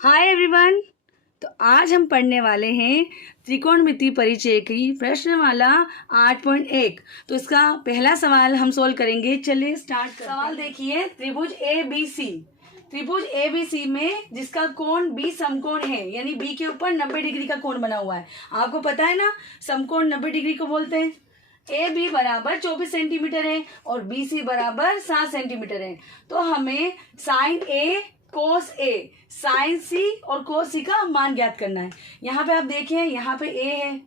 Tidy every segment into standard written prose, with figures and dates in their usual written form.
Hi everyone. तो आज हम पढ़ने वाले हैं त्रिकोणमिति परिचय की प्रश्नमाला 8.1। तो इसका पहला सवाल हम सोल्व करेंगे। चलिए स्टार्ट करते हैं। सवाल देखिए, त्रिभुज ABC में जिसका कोण B समकोण है, यानी B के ऊपर 90 डिग्री का कोण बना हुआ है। आपको पता है ना, समकोण 90 डिग्री को बोलते हैं। AB बराबर 24 सेंटीमीटर है और BC बराबर 7 सेंटीमीटर है। तो हमें sine A cos A, sine C और कोस C का मान ज्ञात करना है। यहाँ पे आप देखें, यहाँ पे A है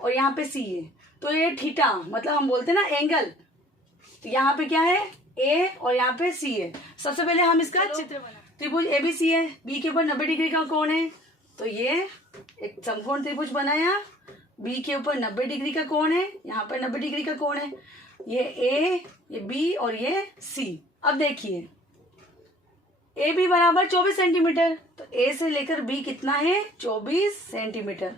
और यहाँ पे C है। तो ये थीटा मतलब हम बोलते हैं ना एंगल। तो यहाँ पे क्या है, A और यहाँ पे C है। सबसे पहले हम इसका चित्र बना। त्रिभुज ABC है, B के ऊपर 90 डिग्री का कोण है। तो ये एक समकोण त्रिभुज बनाया, B के ऊपर 90 डिग्री का कोण है, यहाँ पर 90 डिग्री का कोण है। ये A, ये B और ये C। अब देखिए, ए बी बराबर 24 सेंटीमीटर। तो ए से लेकर बी कितना है, 24 सेंटीमीटर।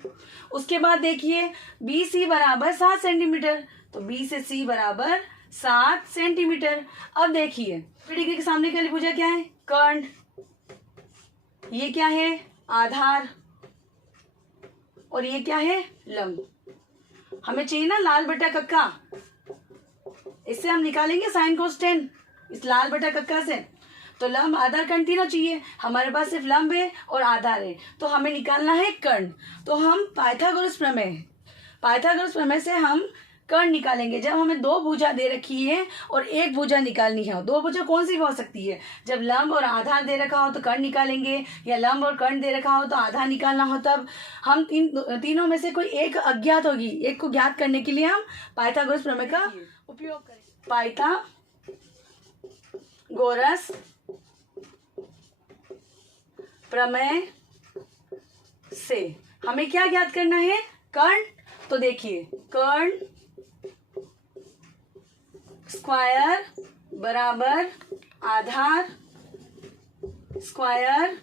उसके बाद देखिए बी सी बराबर 7 सेंटीमीटर। तो बी से सी बराबर 7 सेंटीमीटर। अब देखिए डिग्री के सामने का त्रिभुज क्या है, कर्ण। ये क्या है, आधार। और ये क्या है, लंब। हमें चाहिए ना लाल बटा कक्का। इससे हम निकालेंगे साइन कोस टेन, इस लाल बटा कक्का से। तो लंब आधार कर्ण तीनों चाहिए। हमारे पास सिर्फ लंब है और आधार है, तो हमें निकालना है कर्ण। तो हम पाइथागोरस प्रमेय से हम कर्ण निकालेंगे। जब हमें दो भुजा दे रखी है और एक भुजा निकालनी है, दो भुजा कौन सी हो सकती है, जब लंब और आधार दे रखा हो तो कर्ण निकालेंगे, या लंब और कर्ण दे रखा हो तो आधार निकालना हो, तब हम तीनों में से कोई एक अज्ञात होगी। एक को ज्ञात करने के लिए हम पाइथागोरस प्रमेय का उपयोग करें। पाइथागोरस प्रमेय से हमें क्या ज्ञात करना है, कर्ण। तो देखिए कर्ण स्क्वायर बराबर आधार स्क्वायर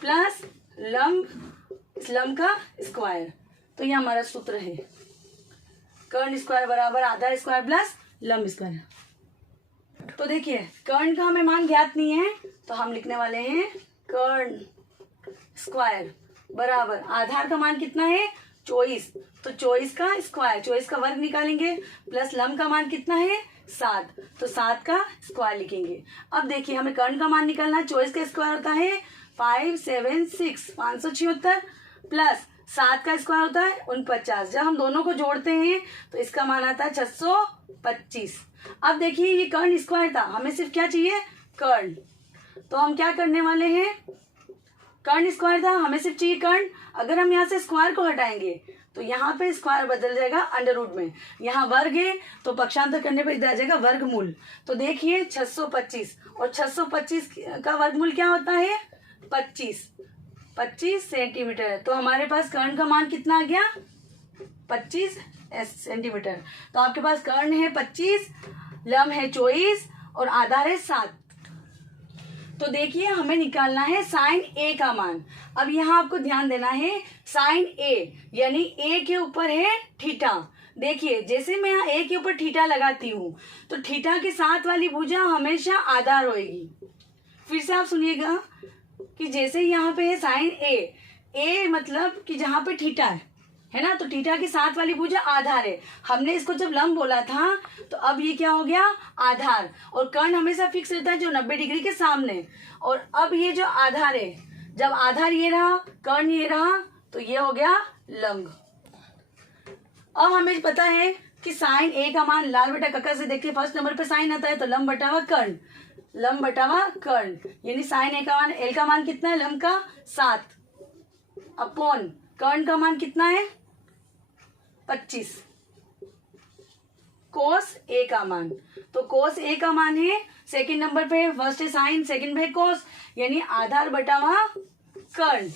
प्लस लंब, इस लंब का स्क्वायर। तो ये हमारा सूत्र है, कर्ण स्क्वायर बराबर आधार स्क्वायर प्लस लंब स्क्वायर। तो देखिए कर्ण का हमें मान ज्ञात नहीं है, तो हम लिखने वाले हैं कर्ण स्क्वायर बराबर आधार का मान कितना है, 24। तो 24 का स्क्वायर, 24 का वर्ग निकालेंगे, प्लस लंब का मान कितना है, 7। तो 7 का स्क्वायर लिखेंगे। अब देखिए हमें कर्ण का मान निकालना है। 24 का स्क्वायर होता है 576, 576 प्लस 7 का स्क्वायर होता है 49। जब हम दोनों को जोड़ते हैं तो इसका मान आता है 625। अब देखिए ये कर्ण स्क्वायर था, हमें सिर्फ क्या चाहिए, कर्ण। तो हम क्या करने वाले हैं, कर्ण स्क्वायर था, हमें सिर्फ चाहिए कर्ण। अगर हम यहाँ से स्क्वायर को हटाएंगे तो यहाँ पे स्क्वायर बदल जाएगा अंडर रूट में। यहाँ वर्ग है तो पक्षांतर करने पर इधर आ जाएगा वर्गमूल। तो देखिए 625 और 625 का वर्गमूल क्या होता है, 25 सेंटीमीटर। तो हमारे पास कर्ण का मान कितना आ गया, 25 सेंटीमीटर। तो आपके पास कर्ण है 25, लंब है 24 और आधार है 7। तो देखिए हमें निकालना है साइन ए का मान। अब यहाँ आपको ध्यान देना है, साइन ए यानी ए के ऊपर है थीटा। देखिए जैसे मैं यहाँ ए के ऊपर थीटा लगाती हूँ तो थीटा के साथ वाली भुजा हमेशा आधार होएगी। फिर से आप सुनिएगा कि जैसे यहाँ पे है साइन ए मतलब कि जहाँ पे थीटा है ना, तो थीटा के साथ वाली भुजा आधार है। हमने इसको जब लंब बोला था तो अब ये क्या हो गया, आधार। और कर्ण हमेशा फिक्स रहता है जो 90 डिग्री के सामने। और अब ये जो आधार है, जब आधार ये रहा, कर्ण ये रहा, तो ये हो गया लंब। अब हमें पता है कि साइन ए का मान लाल बटा कक्का से देखिए फर्स्ट नंबर पे साइन आता है, तो लंब बटावा कर्ण, लंब बटावा कर्ण, यानी साइन ए का मान, एल का मान कितना है, लंब का 7 अपॉन कर्ण का मान कितना है, 25। कोस ए का मान, तो कोस ए का मान है सेकंड नंबर पे, फर्स्ट है साइन, सेकंड पे कोस, यानी आधार बटावा कर्ण।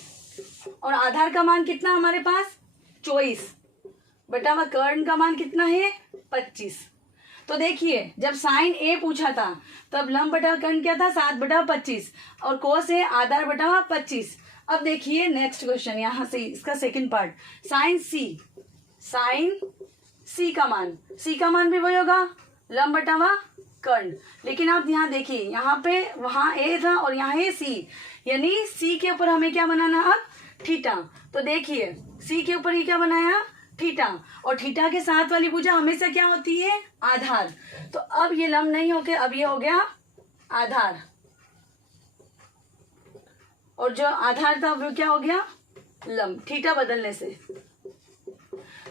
और आधार का मान कितना हमारे पास, 24 बटावा कर्ण का मान कितना है, 25। तो देखिए जब साइन ए पूछा था तब लंब बटा कर्ण क्या था, 7/25 और कोस है आधार बटावा 25। अब देखिए नेक्स्ट क्वेश्चन, यहाँ से इसका सेकंड पार्ट, साइन सी का मान भी वही होगा, लंब बटावा कर्ण। लेकिन आप यहाँ देखिए, यहाँ पे वहाँ ए था और यहाँ है सी, यानी सी के ऊपर हमें क्या बनाना अब थीटा। तो देखिए सी के ऊपर ये क्या बनाया थीटा, और थीटा के साथ वाली भुजा हमेशा क्या होती है आधार। तो अब ये लंब नहीं होके अब ये हो गया आधार, और जो आधार था वो क्या हो गया लंब, थीटा बदलने से।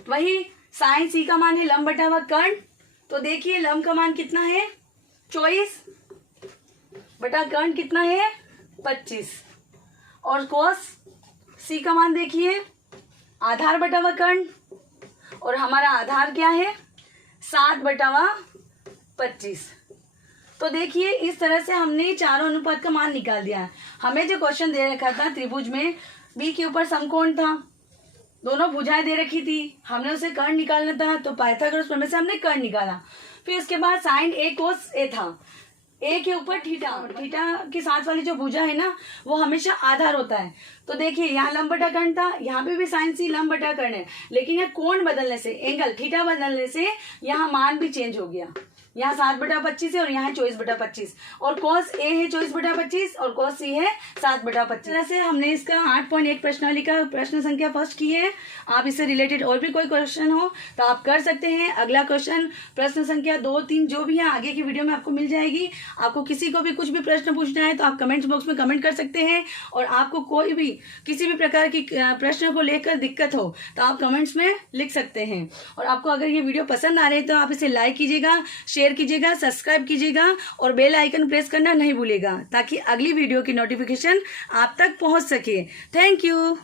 वही साइन सी का मान है लंब बटा हुआ कर्ण। तो देखिए लंब का मान कितना है 24 बटा कर्ण कितना है 25, और कोस सी का मान देखिए आधार बटा हुआ कर्ण, और हमारा आधार क्या है 7 बटा हुआ 25। तो देखिए इस तरह से हमने चारों अनुपात का मान निकाल दिया है। हमें जो क्वेश्चन दे रखा था त्रिभुज में बी के ऊपर समकोण था, दोनों भुजाएं दे रखी थी, हमने उसे कर्ण निकालना था, तो पाइथागोरस प्रमेय से हमने कर्ण निकाला। फिर उसके बाद साइन ए कोस ए था, ए के ऊपर थीटा, थीटा के साथ वाली जो भुजा है ना वो हमेशा आधार होता है। तो देखिए यहाँ लंब बटा कर्ण था, यहाँ पे भी साइन सी लंब बटा कर्ण है, लेकिन यहाँ कोण बदलने से एंगल थीटा बदलने से यहाँ मान भी चेंज हो गया। यहाँ 7 बटा 25 है और यहाँ 24 बटा 25, और कॉस ए है 24 बटा 25 और कॉस सी है 7 बटा 25। तरह से हमने इसका 8.1 प्रश्नावली का प्रश्न संख्या फर्स्ट की है। आप इससे रिलेटेड और भी कोई क्वेश्चन हो तो आप कर सकते हैं। अगला क्वेश्चन प्रश्न संख्या 2, 3 जो भी है आगे की वीडियो में आपको मिल जाएगी। आपको किसी को भी कुछ भी प्रश्न पूछना है तो आप कमेंट बॉक्स में कमेंट कर सकते हैं, और आपको कोई भी किसी भी प्रकार की प्रश्न को लेकर दिक्कत हो तो आप कमेंट्स में लिख सकते हैं। और आपको अगर ये वीडियो पसंद आ रही है तो आप इसे लाइक कीजिएगा, शेयर कीजिएगा, सब्सक्राइब कीजिएगा और बेल आइकन प्रेस करना नहीं भूलिएगा, ताकि अगली वीडियो की नोटिफिकेशन आप तक पहुंच सके। Thank you.